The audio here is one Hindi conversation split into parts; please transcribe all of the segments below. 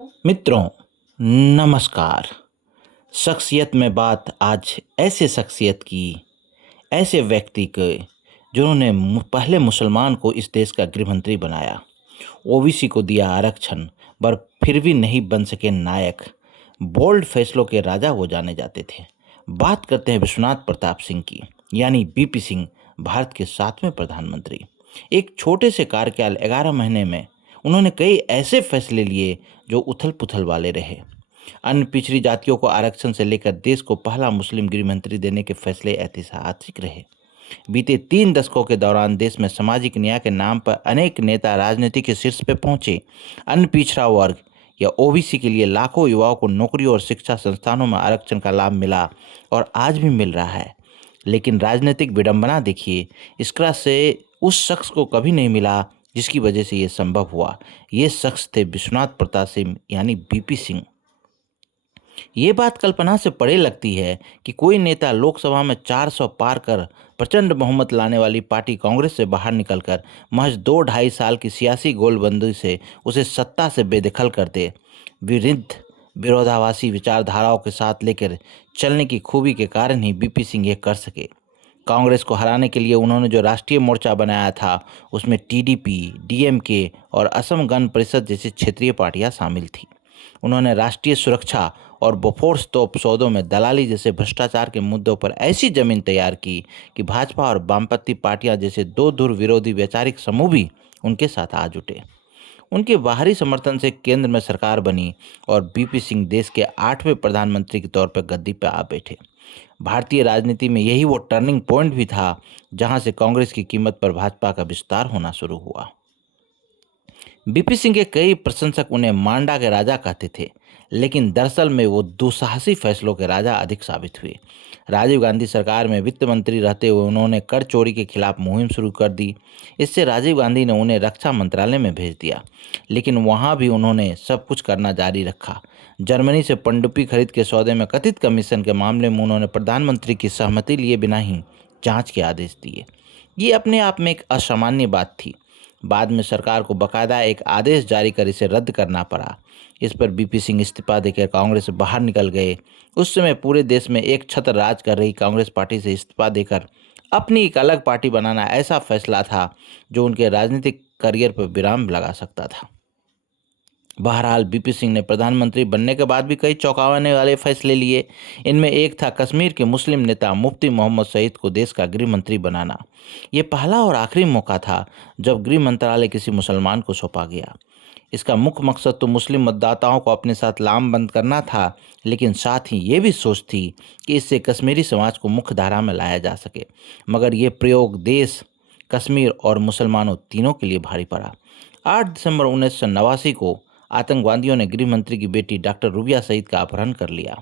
मित्रों, नमस्कार। शख्सियत में बात आज ऐसे शख्सियत की, ऐसे व्यक्ति के जिन्होंने पहले मुसलमान को इस देश का गृह मंत्री बनाया, ओबीसी को दिया आरक्षण, पर फिर भी नहीं बन सके नायक। बोल्ड फैसलों के राजा वो जाने जाते थे। बात करते हैं विश्वनाथ प्रताप सिंह की, यानी बीपी सिंह, भारत के 7वें प्रधानमंत्री। एक छोटे से कार्यकाल 11 महीने में उन्होंने कई ऐसे फैसले लिए जो उथल पुथल वाले रहे। अन्य पिछड़ी जातियों को आरक्षण से लेकर देश को पहला मुस्लिम गृह मंत्री देने के फैसले ऐतिहासिक रहे। बीते 3 दशकों के दौरान देश में सामाजिक न्याय के नाम पर अनेक नेता राजनीति के शीर्ष पे पहुंचे। अन्य पिछड़ा वर्ग या ओबीसी के लिए लाखों युवाओं को नौकरी और शिक्षा संस्थानों में आरक्षण का लाभ मिला और आज भी मिल रहा है। लेकिन राजनीतिक विडंबना देखिए, इसका से उस शख्स को कभी नहीं मिला जिसकी वजह से ये संभव हुआ। ये शख्स थे विश्वनाथ प्रताप सिंह, यानी बीपी सिंह। ये बात कल्पना से परे लगती है कि कोई नेता लोकसभा में 400 पार कर प्रचंड बहुमत लाने वाली पार्टी कांग्रेस से बाहर निकलकर महज 2-2.5 साल की सियासी गोलबंदी से उसे सत्ता से बेदखल कर दे। विरुद्ध विरोधाभासी विचारधाराओं के साथ लेकर चलने की खूबी के कारण ही बीपी सिंह ये कर सके। कांग्रेस को हराने के लिए उन्होंने जो राष्ट्रीय मोर्चा बनाया था, उसमें टीडीपी, डीएमके और असम गण परिषद जैसी क्षेत्रीय पार्टियां शामिल थीं। उन्होंने राष्ट्रीय सुरक्षा और बोफोर्स तोप सौदों में दलाली जैसे भ्रष्टाचार के मुद्दों पर ऐसी जमीन तैयार की कि भाजपा और वामपंथी पार्टियां जैसे दो धुर विरोधी वैचारिक समूह भी उनके साथ आ जुटे। उनके बाहरी समर्थन से केंद्र में सरकार बनी और बीपी सिंह देश के 8वें प्रधानमंत्री के तौर पर गद्दी पर आ बैठे। भारतीय राजनीति में यही वो टर्निंग पॉइंट भी था जहां से कांग्रेस की कीमत पर भाजपा का विस्तार होना शुरू हुआ। बीपी सिंह के कई प्रशंसक उन्हें मांडा के राजा कहते थे, लेकिन दरअसल में वो दुस्साहसी फैसलों के राजा अधिक साबित हुए। राजीव गांधी सरकार में वित्त मंत्री रहते हुए उन्होंने कर चोरी के खिलाफ मुहिम शुरू कर दी। इससे राजीव गांधी ने उन्हें रक्षा मंत्रालय में भेज दिया, लेकिन वहाँ भी उन्होंने सब कुछ करना जारी रखा। जर्मनी से पनडुब्बी खरीद के सौदे में कथित कमीशन के मामले में उन्होंने प्रधानमंत्री की सहमति लिए बिना ही जांच के आदेश दिए। ये अपने आप में एक असामान्य बात थी। बाद में सरकार को बकायदा एक आदेश जारी कर इसे रद्द करना पड़ा। इस पर बीपी सिंह इस्तीफा देकर कांग्रेस से बाहर निकल गए। उस समय पूरे देश में एक छत्र राज कर रही कांग्रेस पार्टी से इस्तीफा देकर अपनी एक अलग पार्टी बनाना ऐसा फैसला था जो उनके राजनीतिक करियर पर विराम लगा सकता था। बहरहाल बीपी सिंह ने प्रधानमंत्री बनने के बाद भी कई चौंकाने वाले फैसले लिए। इनमें एक था कश्मीर के मुस्लिम नेता मुफ्ती मोहम्मद सईद को देश का गृह मंत्री बनाना। ये पहला और आखिरी मौका था जब गृह मंत्रालय किसी मुसलमान को सौंपा गया। इसका मुख्य मकसद तो मुस्लिम मतदाताओं को अपने साथ लामबंद करना था, लेकिन साथ ही ये भी सोच थी कि इससे कश्मीरी समाज को मुख्य धारा में लाया जा सके। मगर ये प्रयोग देश, कश्मीर और मुसलमानों तीनों के लिए भारी पड़ा। 8 दिसंबर 1989 को आतंकवादियों ने गृह मंत्री की बेटी डॉक्टर रुबिया सईद का अपहरण कर लिया।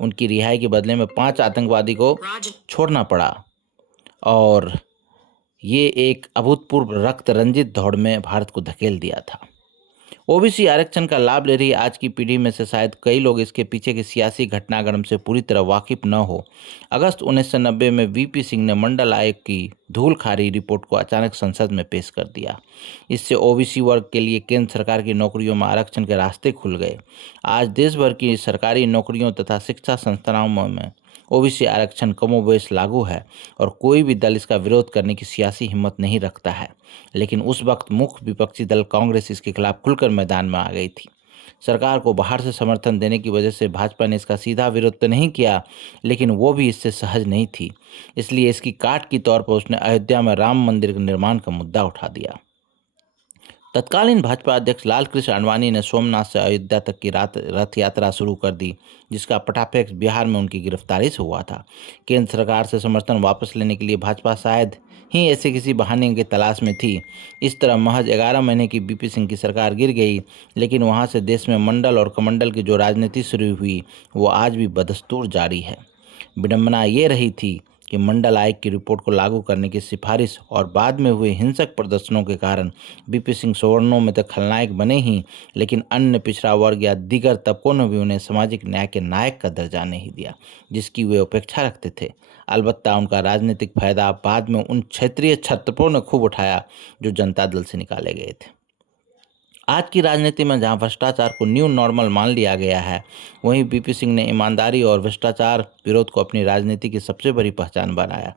उनकी रिहाई के बदले में 5 आतंकवादी को छोड़ना पड़ा और ये एक अभूतपूर्व रक्त रंजित दौड़ में भारत को धकेल दिया था। ओबीसी आरक्षण का लाभ ले रही आज की पीढ़ी में से शायद कई लोग इसके पीछे के सियासी घटनाक्रम से पूरी तरह वाकिफ न हो। अगस्त 1990 में वीपी सिंह ने मंडल आयोग की धूल खारी रिपोर्ट को अचानक संसद में पेश कर दिया। इससे ओबीसी वर्ग के लिए केंद्र सरकार की नौकरियों में आरक्षण के रास्ते खुल गए। आज देश भर की सरकारी नौकरियों तथा शिक्षा संस्थानों में ओबीसी आरक्षण कमोबेश लागू है और कोई भी दल इसका विरोध करने की सियासी हिम्मत नहीं रखता है। लेकिन उस वक्त मुख्य विपक्षी दल कांग्रेस इसके खिलाफ खुलकर मैदान में आ गई थी। सरकार को बाहर से समर्थन देने की वजह से भाजपा ने इसका सीधा विरोध तो नहीं किया, लेकिन वो भी इससे सहज नहीं थी। इसलिए इसकी काट की तौर पर उसने अयोध्या में राम मंदिर के निर्माण का मुद्दा उठा दिया। तत्कालीन भाजपा अध्यक्ष लाल कृष्ण आडवाणी ने सोमनाथ से अयोध्या तक की रथ यात्रा शुरू कर दी, जिसका पटाफेक्स बिहार में उनकी गिरफ्तारी से हुआ था। केंद्र सरकार से समर्थन वापस लेने के लिए भाजपा शायद ही ऐसे किसी बहाने की तलाश में थी। इस तरह महज 11 महीने की बीपी सिंह की सरकार गिर गई, लेकिन वहाँ से देश में मंडल और कमंडल की जो राजनीति शुरू हुई वो आज भी बदस्तूर जारी है। विडंबना ये रही थी कि मंडल आयोग की रिपोर्ट को लागू करने की सिफारिश और बाद में हुए हिंसक प्रदर्शनों के कारण बीपी सिंह सवर्णों में तो खलनायक बने ही, लेकिन अन्य पिछड़ा वर्ग या दीगर तबकों ने भी उन्हें सामाजिक न्याय के नायक का दर्जा नहीं दिया जिसकी वे अपेक्षा रखते थे। अलबत्ता उनका राजनीतिक फायदा बाद में उन क्षेत्रीय छत्रपों ने खूब उठाया जो जनता दल से निकाले गए थे। आज की राजनीति में जहां भ्रष्टाचार को न्यू नॉर्मल मान लिया गया है, वहीं बीपी सिंह ने ईमानदारी और भ्रष्टाचार विरोध को अपनी राजनीति की सबसे बड़ी पहचान बनाया।